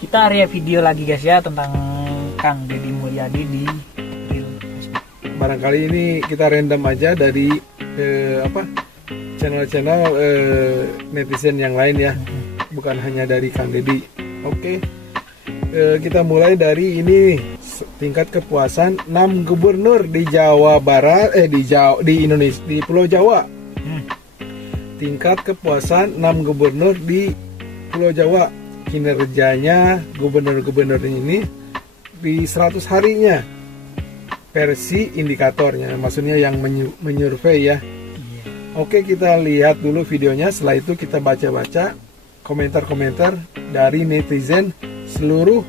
Kita area video lagi guys ya tentang Kang Deddy Mulyadi di Reel Facebook. Barangkali ini kita random aja dari channel-channel netizen yang lain ya, bukan hanya dari Kang Deddy. Oke, kita mulai dari ini, tingkat kepuasan 6 gubernur di Jawa Barat, di Indonesia, di Pulau Jawa. Tingkat kepuasan 6 gubernur di Pulau Jawa, kinerjanya gubernur-gubernur ini di 100 harinya, versi indikatornya, maksudnya yang menyurvei ya. Oke, kita lihat dulu videonya, setelah itu kita baca-baca komentar-komentar dari netizen seluruh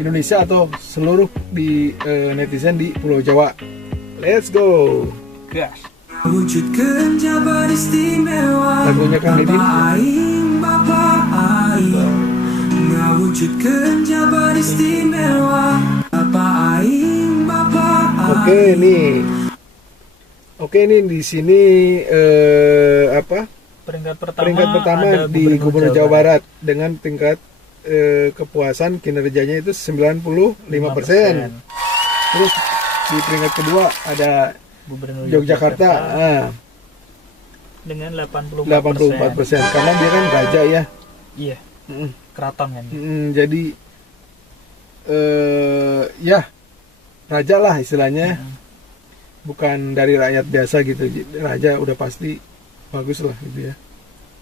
Indonesia atau seluruh di netizen di Pulau Jawa. Let's go. Gas. Wujudkan jabar istimewa Lagunya Kang Deddy. Wujudkan jabar istimewa Bapak Aing, Bapak Aing. Oke, ini di sini Peringkat peringkat pertama ada di Gubernur Jawa Barat dengan tingkat kepuasan kinerjanya itu 95%. Terus di peringkat kedua ada Gubernur Yogyakarta dengan 84%. karena dia kan raja ya. Iya, keraton kan. Jadi ya raja lah istilahnya, bukan dari rakyat biasa gitu. Raja udah pasti bagus lah gitu ya.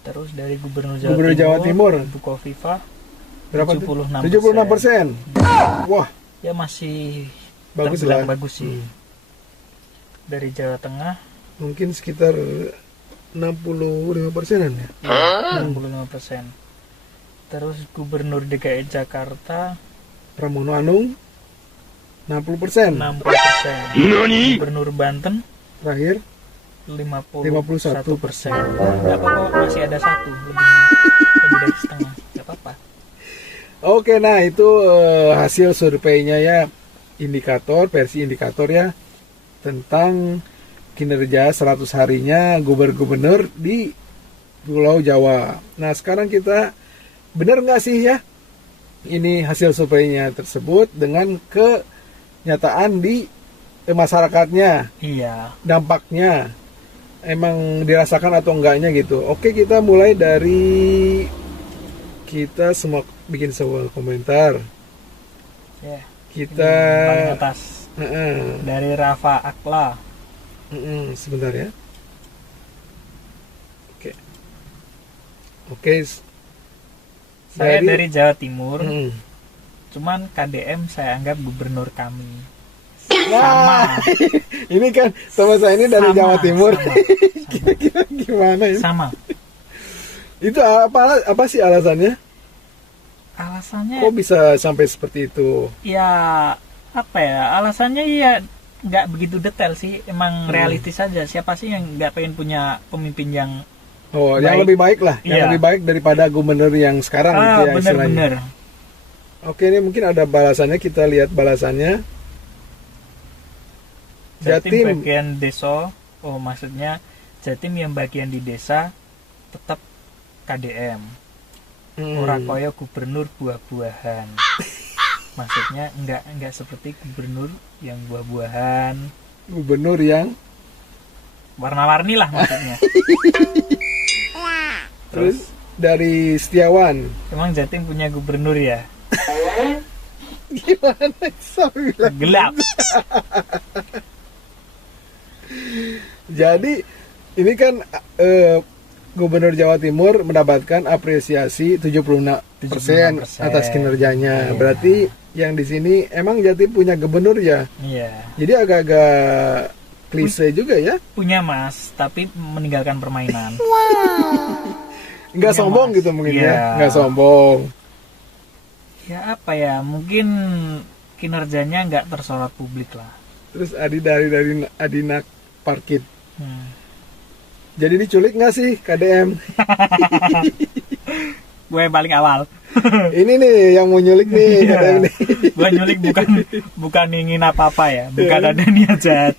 Terus dari Gubernur Jawa Timur Bu Kofifa berapa? 76%. Wah, Ya masih bagus terbilang lah. bagus sih. Dari Jawa Tengah Mungkin sekitar 65%-an ya. 65%. Terus Gubernur DKI Jakarta Pramono Anung 60%. 60%. Gubernur Banten Terakhir 51%. Gak apa-apa, masih ada satu lebih dari setengah. Gak apa-apa. Oke, nah itu hasil surveinya ya, versi indikator ya, tentang kinerja 100 harinya gubernur di Pulau Jawa. Nah, sekarang kita benar nggak sih ya ini hasil surveinya tersebut dengan kenyataan di masyarakatnya, Iya. dampaknya emang dirasakan atau enggaknya gitu. Oke, kita mulai dari kita semua bikin sebuah komentar. Ya. Kita Paling atas dari Rafa Akla. sebentar ya. Oke. Saya dari Jawa Timur. Mm. Cuman KDM saya anggap gubernur kami. Nah, ini kan teman saya ini dari Sama, Jawa Timur. sama. Kira-kira gimana ini? Sama. Itu apa sih alasannya? Alasannya Kok bisa sampai seperti itu? ya apa ya? Alasannya ya nggak begitu detail sih. Emang realistis saja. Siapa sih yang nggak pengen punya pemimpin yang Yang lebih baik lah, yang Iya. lebih baik daripada gubernur yang sekarang gitu ya istilahnya. bener-bener. Oke, ini mungkin ada balasannya, kita lihat balasannya. Jatim bagian desa, maksudnya Jatim yang bagian di desa tetap KDM. Ora koyo gubernur buah-buahan. Maksudnya enggak seperti gubernur yang buah-buahan, Gubernur yang warna-warni lah maksudnya. terus dari Setiawan. Emang Jatim punya gubernur ya? Gimana sampai bilang? Gelap. Jadi ini kan Gubernur Jawa Timur mendapatkan apresiasi 76% atas kinerjanya. Iya. Berarti yang di sini emang Jatim punya gubernur ya. Iya. Jadi agak-agak klise juga ya. Punya Mas, tapi meninggalkan permainan. Nggak Punya, sombong Mas. gitu mungkin Iya. ya. Nggak sombong. Ya apa ya? Mungkin kinerjanya nggak tersorot publik lah. Terus dari Adinak Parkit. Jadi diculik nggak sih KDM? Gue paling awal. Ini nih yang mau nyulik nih KDM nih. Gue nyulik bukan ingin apa-apa ya, bukan ada niat jahat.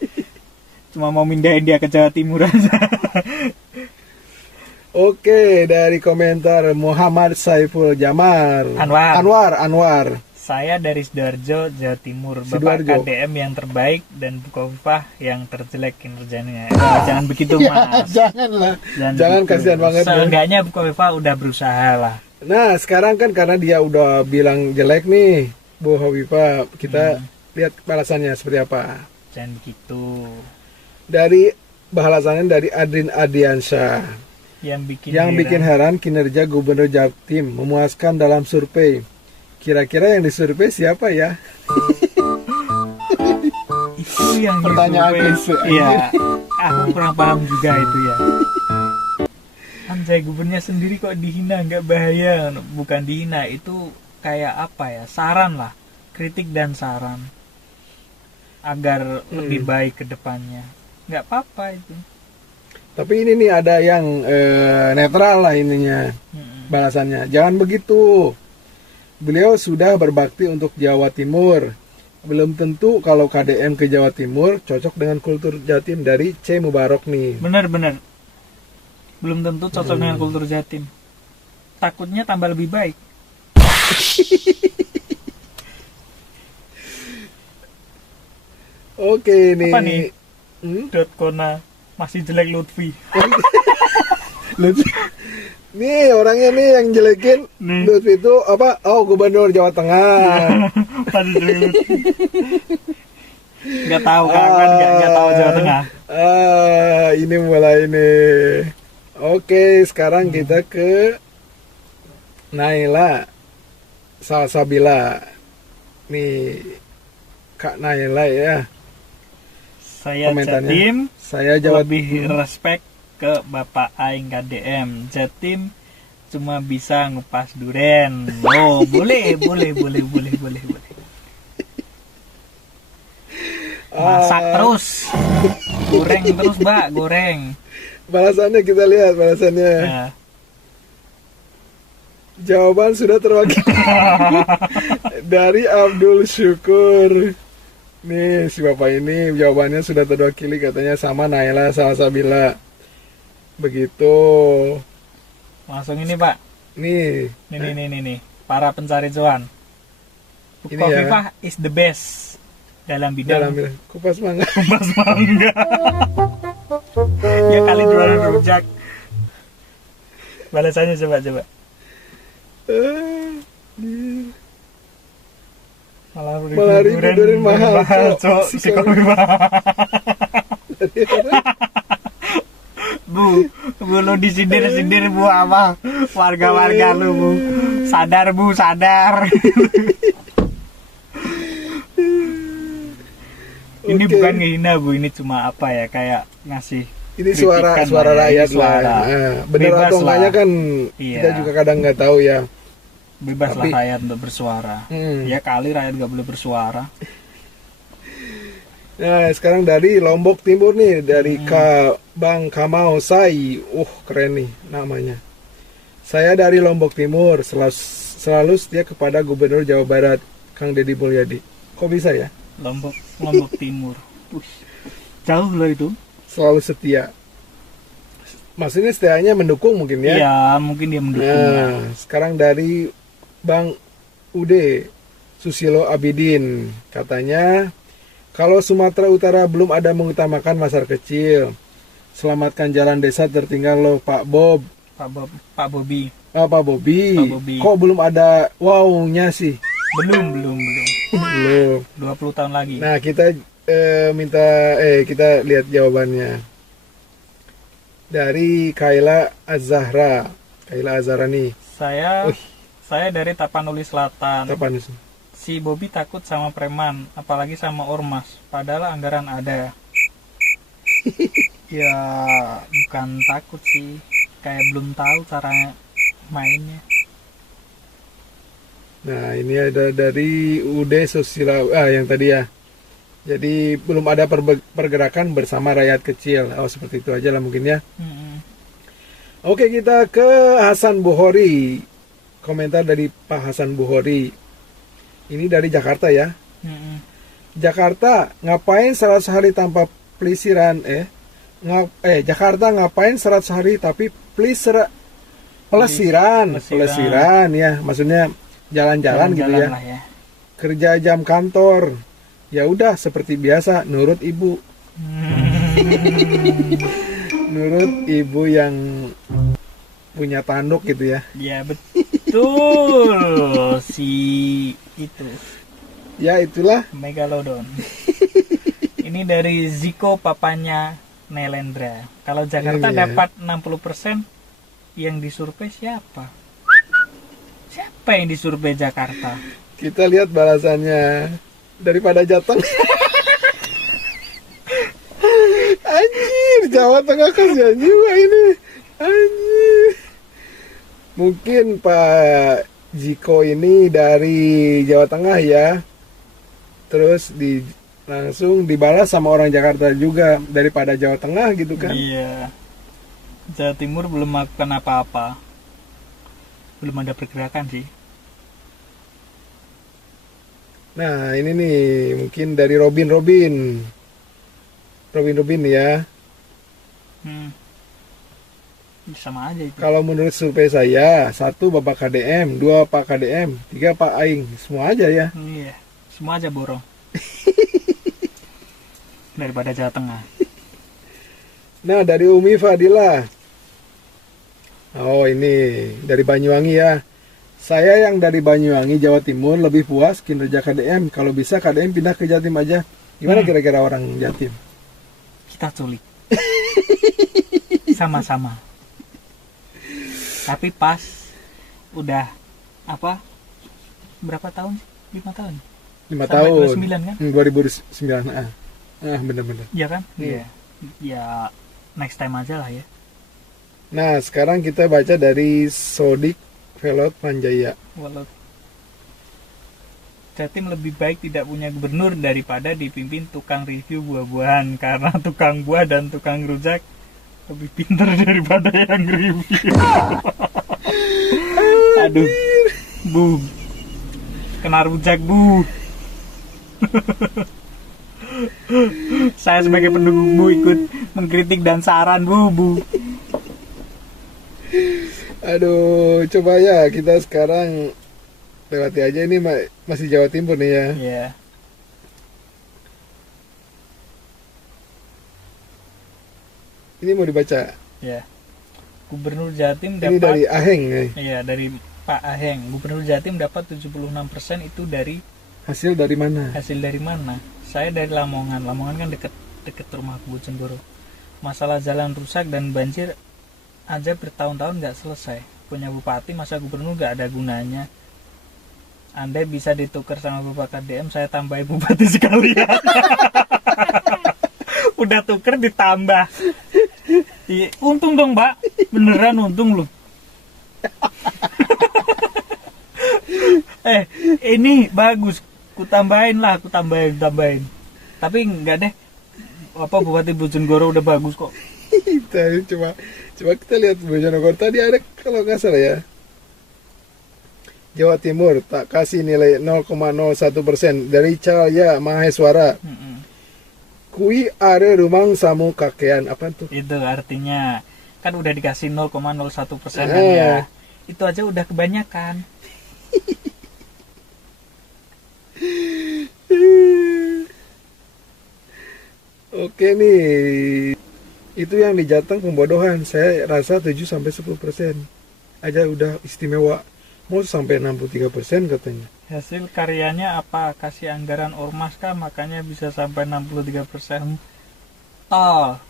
Cuma mau mindahin dia ke Jawa Timur aja. Oke, dari komentar Muhammad Saiful Jamar. Anwar. Saya dari Sidoarjo, Jawa Timur. Bapak Sidoarjo. KDM yang terbaik dan Bu Khofifah yang terjelek kinerjanya. Jangan begitu, Mas. Janganlah. Jangan begitu. kasihan banget. Ya. Seenggaknya Bu Khofifah udah berusaha lah. Nah, sekarang kan karena dia udah bilang jelek nih, Bu Khofifah, kita lihat balasannya seperti apa. Jangan begitu. Dari balasannya dari Adrin Adiansyah. Yang bikin heran kinerja Gubernur Jatim memuaskan dalam survei. Kira-kira yang disurvei siapa ya? Itu yang pertanyaan disurvei. Iya, aku kurang paham juga itu ya. Anjay, gubernurnya sendiri kok dihina, nggak bahaya? Bukan dihina, itu kayak apa ya? Saran lah, kritik dan saran agar lebih baik ke depannya. Nggak apa-apa itu. Tapi ini nih ada yang netral lah ininya balasannya. Jangan begitu. Beliau sudah berbakti untuk Jawa Timur. Belum tentu kalau KDM ke Jawa Timur cocok dengan kultur Jatim dari C. Mubarok nih. Benar. Belum tentu cocok dengan kultur Jatim. Takutnya tambah lebih baik. Oke nih. Apa nih? .kona masih jelek Lutfi. Nih orangnya nih yang jelekin Lutfi itu apa? Oh, Gubernur Jawa Tengah. Masih jelek Lutfi. Nggak tahu kan nggak tahu Jawa Tengah. Ini mulai nih. Oke, sekarang kita ke Naila Salsabila. Nih Kak Naila ya. Saya Jatim, saya Jawa lebih respect ke Bapak Aing KDM. Jatim cuma bisa ngupas duren. Oh, boleh. Masak terus. Goreng terus, Mbak, goreng. Balasannya kita lihat balasannya. Ya. Jawaban sudah terwakili dari Abdul Syukur. Nih si bapak ini jawabannya sudah terwakili katanya sama Naila Salsabila. Begitu. Langsung ini Pak. Nih. Nih. Para pencari cuan. Ini Khofifah is the best dalam bidang kupas mangga. Kupas mangga. Ya kali duluan rujak. Balasannya coba. Malah ribu mahal cok si Khofifah. Bu lu disindir bu apa warga lu bu, sadar ini okay. Bukan ngehina bu, ini cuma apa ya, kayak ngasih ini suara rakyat lah. Bener atau enggaknya kan kita juga kadang nggak tahu ya. Bebas lah rakyat untuk bersuara. Ya kali rakyat nggak boleh bersuara. Nah sekarang dari Lombok Timur nih, dari Bang Kamau Sai. Keren nih namanya. Saya dari Lombok Timur, selalu setia kepada Gubernur Jawa Barat Kang Deddy Mulyadi. Kok bisa ya? Lombok Timur. Jauh loh itu. Selalu setia. Maksudnya setianya mendukung mungkin ya? Iya, mungkin dia mendukung. Nah, sekarang dari Bang Ude Susilo Abidin, katanya kalau Sumatera Utara belum ada mengutamakan pasar kecil, selamatkan jalan desa tertinggal loh Pak Bob. Pak Bobi. Pak Bobi. Kok belum ada wow-nya sih? Belum. 20 tahun lagi. Nah, kita kita lihat jawabannya. Dari Kaila Azahra nih. Saya dari Tapanuli Selatan. Tapanuli. Si Bobi takut sama preman, apalagi sama ormas, padahal anggaran ada. Ya bukan takut sih, kayak belum tahu cara mainnya. Nah ini ada dari Ude Susila yang tadi ya. Jadi belum ada pergerakan bersama rakyat kecil. Seperti itu aja lah mungkin ya. Oke, kita ke Hasan Buhori. Komentar dari Pak Hasan Buhori. Ini dari Jakarta ya. Jakarta, ngapain 100 hari tanpa pelisiran? Jakarta ngapain 100 hari tapi please pelesiran ya, maksudnya jalan-jalan gitu ya. lah ya. Kerja jam kantor. Ya udah seperti biasa nurut ibu. Nurut ibu yang punya tanduk gitu ya. Ya betul. Si itu Ya itulah. Megalodon. Ini dari Ziko papanya Nelendra. Kalau Jakarta Iya. dapat 60%, yang disurvei siapa? Siapa yang disurvei Jakarta? Kita lihat balasannya daripada Jateng. Anjir, Jawa Tengah kasihan juga ini. Anjir. Mungkin Pak Jiko ini dari Jawa Tengah ya. Terus langsung dibalas sama orang Jakarta juga daripada Jawa Tengah gitu kan. Iya. Jawa Timur belum melakukan apa-apa. Belum ada pergerakan sih. Nah, ini nih mungkin dari Robin ya. Sama aja itu. Kalau menurut survei saya, 1 Bapak KDM, 2 Pak KDM, 3 Pak Aing, semua aja ya. Iya. Semua aja borong. Daripada Jawa Tengah. Nah, dari Umi Fadila. Oh, ini dari Banyuwangi ya. Saya yang dari Banyuwangi, Jawa Timur lebih puas kinerja KDM. Kalau bisa KDM pindah ke Jatim aja. Gimana kira-kira orang Jatim? Kita culik. Sama-sama. Tapi pas udah berapa tahun? 5 tahun. 5 Sampai tahun. 29 kan? 2009. Bener-bener. Iya kan? Iya. Ya next time aja lah ya. Nah, sekarang kita baca dari Sodik Velot Panjaya. Walau Jatim lebih baik tidak punya gubernur daripada dipimpin tukang review buah-buahan, karena tukang buah dan tukang rujak lebih pintar daripada yang review. Aduh, Bu, kena rujak, Bu. Saya sebagai pendukung Bu ikut mengkritik dan saran, Bu. Aduh, coba ya kita sekarang lewati aja, ini masih Jawa Timur nih ya. Iya. Ini mau dibaca. Ya. Gubernur Jatim Ini dapat dari Aheng nih. Iya, dari Pak Aheng. Gubernur Jatim dapat 76%, itu dari Hasil dari mana? hasil dari mana? Saya dari Lamongan. Lamongan kan deket rumah Bojonegoro. Masalah jalan rusak dan banjir aja bertahun-tahun nggak selesai. Punya bupati, masa gubernur nggak ada gunanya. Andai bisa ditukar sama Bapak KDM, saya tambahin bupati sekalian. Udah tuker ditambah. Iya, untung dong, Mbak. Beneran untung loh. Ini bagus. Ku tambahin. Tapi enggak deh. Bupati Bojonegoro udah bagus kok. Tadi coba kita lihat Bojonegoro tadi ada, kalau nggak salah ya. Jawa Timur tak kasih nilai 0,01% dari Cahaya Maheswara. Kui are rumang samu kakean, apa tuh? Itu artinya kan udah dikasih 0,01% kan ya. Itu aja udah kebanyakan. Oke nih. Itu yang di Jateng pembodohan. Saya rasa 7-10% aja udah istimewa. Mau sampai 63% katanya. Hasil karyanya apa? Kasih anggaran ormas kah? Makanya bisa sampai 63%. Tol.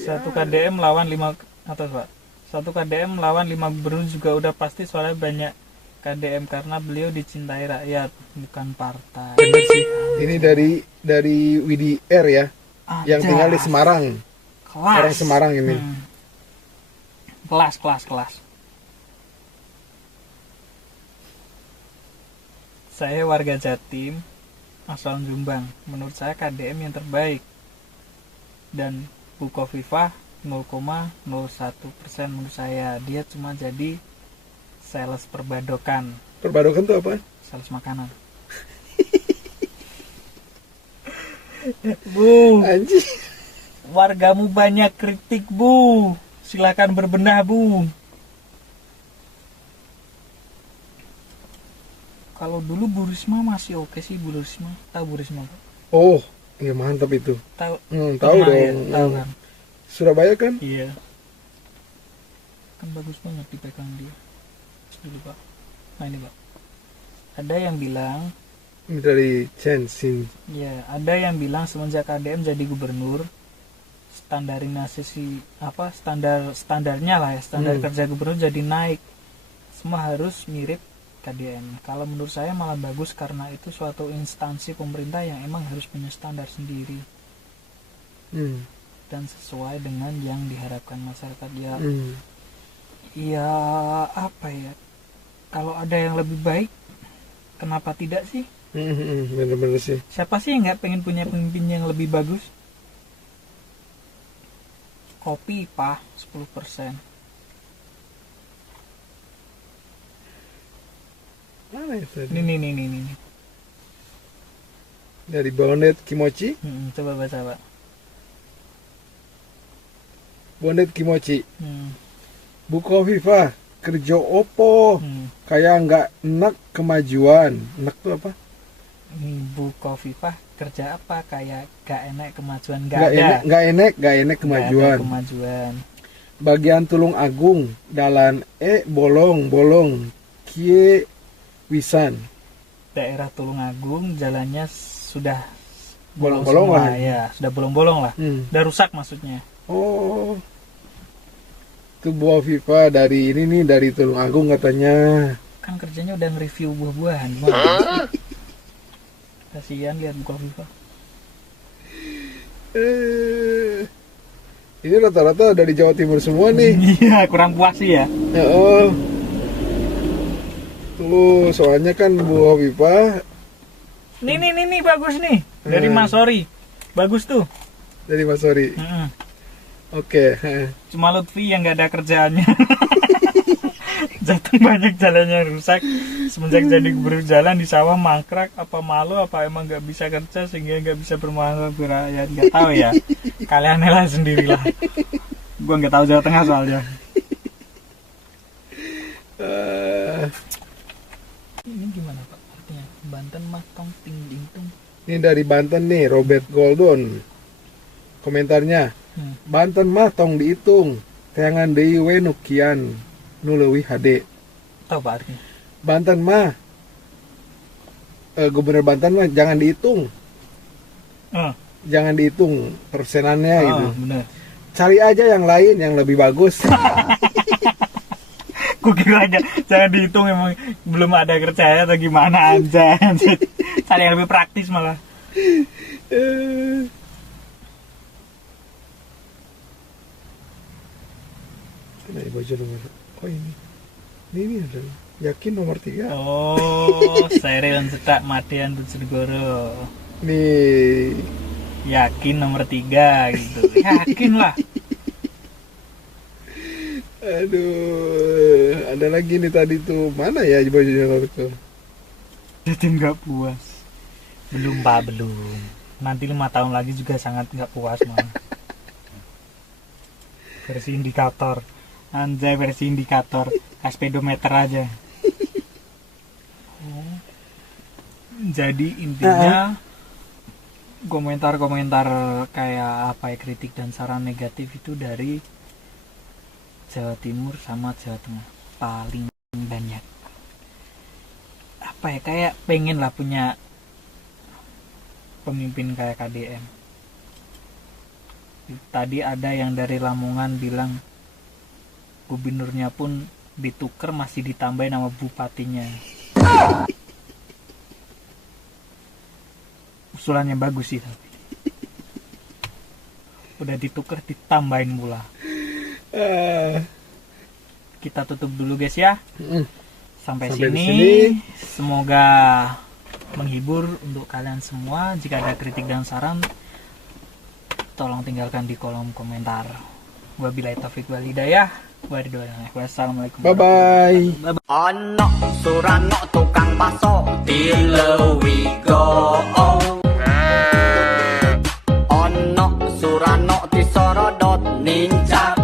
Satu KDM lawan 5 atas, Pak. Satu KDM lawan 5 gubernur juga udah pasti, soalnya banyak KDM karena beliau dicintai rakyat, bukan partai. Bener sih. Ini dari Widi R ya, yang tinggal di Semarang. Kelas. Orang Semarang ini. Kelas. Saya warga Jatim, asal Jombang. Menurut saya KDM yang terbaik. Dan Bukoviva 0,01% menurut saya. Dia cuma jadi sales perbadokan. Perbadokan tuh apa? Sales makanan. Bu, Anjing. wargamu banyak kritik, Bu. Silakan berbenah, Bu. Kalau dulu Bu Risma masih oke sih, Bu Risma. Tahu Bu Risma, Pak? Oh, iya mantap itu. Tahu? Tahu Pernah ya? dong. Tahu kan? Surabaya kan? Iya. Kan bagus banget dipegang dia. Dulu, Pak. Nah, ini, Pak. Ada yang bilang, Ini dari Chen Xin. ya, ada yang bilang semenjak KDM jadi gubernur, standarnya lah ya, standar kerja gubernur jadi naik. Semua harus mirip KDM. Kalau menurut saya malah bagus karena itu suatu instansi pemerintah yang emang harus punya standar sendiri dan sesuai dengan yang diharapkan masyarakat. Ya, ya apa ya? Kalau ada yang lebih baik, kenapa tidak sih? Bener-bener sih. Siapa sih yang nggak pengen punya pemimpin yang lebih bagus? Kopi, Pak, 10%. Mana ya tadi? Ini. Dari Bonnet Kimochi. Coba baca, Pak. Bonnet Kimochi. Buko Viva kerja opo kayak nggak enak kemajuan. Enak tuh apa? Bu Kofifah kerja apa kayak gak enak kemajuan? Nggak enak Nggak kemajuan. ada kemajuan. Bagian Tulung Agung dalan bolong kie wisan. Daerah Tulungagung jalannya sudah Bolong-bolong semua, lah. ya sudah bolong-bolong lah. Udah rusak maksudnya. Oh, itu buah Viva dari ini nih, dari Tulung Agung katanya. Kan kerjanya udah nge-review buah-buahan. Gimana? Kasihan lihat buah Viva. Ini rata-rata dari Jawa Timur semua nih. Iya, kurang puas sih ya. Oh, tuh soalnya kan buah Viva Nih bagus nih dari Mas Sori. Bagus tuh. dari Mas Sori. Oke. Cuma Lutfi yang nggak ada kerjaannya. Jatuh banyak jalannya rusak. Semenjak jadi gubernur jalan di sawah mangkrak, apa malu apa emang nggak bisa kerja sehingga nggak bisa bermanfaat berakhir, nggak tahu ya. Kalian lah sendirilah. Gua nggak tahu Jawa Tengah soalnya. Ini gimana Pak artinya? Banten mah tong ting ding tung. Ini dari Banten nih, Robert Goldon. Komentarnya, Banten mah tong dihitung, teangan deui we nu kian nu leuwih hade. Tahu Pak artinya? Banten mah Gubernur Banten mah jangan dihitung. Jangan dihitung persenannya gitu. Bener. Cari aja yang lain yang lebih bagus. Gue kira aja jangan dihitung, emang belum ada kerjanya atau gimana aja. Cari yang lebih praktis malah. Nah, baju nomor. Oh ini adalah yakin nomor 3. Oh, Serion Cetak Madian Bojonegoro. Nih, Yakin nomor 3 gitu. Yakin lah. aduh, ada lagi nih tadi tuh, mana ya bajunya tuh? Jadi nggak puas. Belum Pak, belum. Nanti 5 tahun lagi juga sangat nggak puas malah. Versi indikator. Anjay, versi indikator. Speedometer aja. Jadi intinya komentar-komentar kayak apa ya, kritik dan saran negatif itu dari Jawa Timur sama Jawa Tengah paling banyak. Apa ya, kayak pengen lah punya pemimpin kayak KDM. Tadi ada yang dari Lamongan bilang gubernurnya pun dituker masih ditambahin nama bupatinya. Usulannya bagus sih tapi udah ditukar ditambahin pula. Kita tutup dulu guys ya. Sampai sini. Semoga menghibur untuk kalian semua. Jika ada kritik dan saran, tolong tinggalkan di kolom komentar. Wabillahi taufiq wal hidayah. Wassalamualaikum. Bye bye. Ono Suranyo tukang paso, di we go. ninja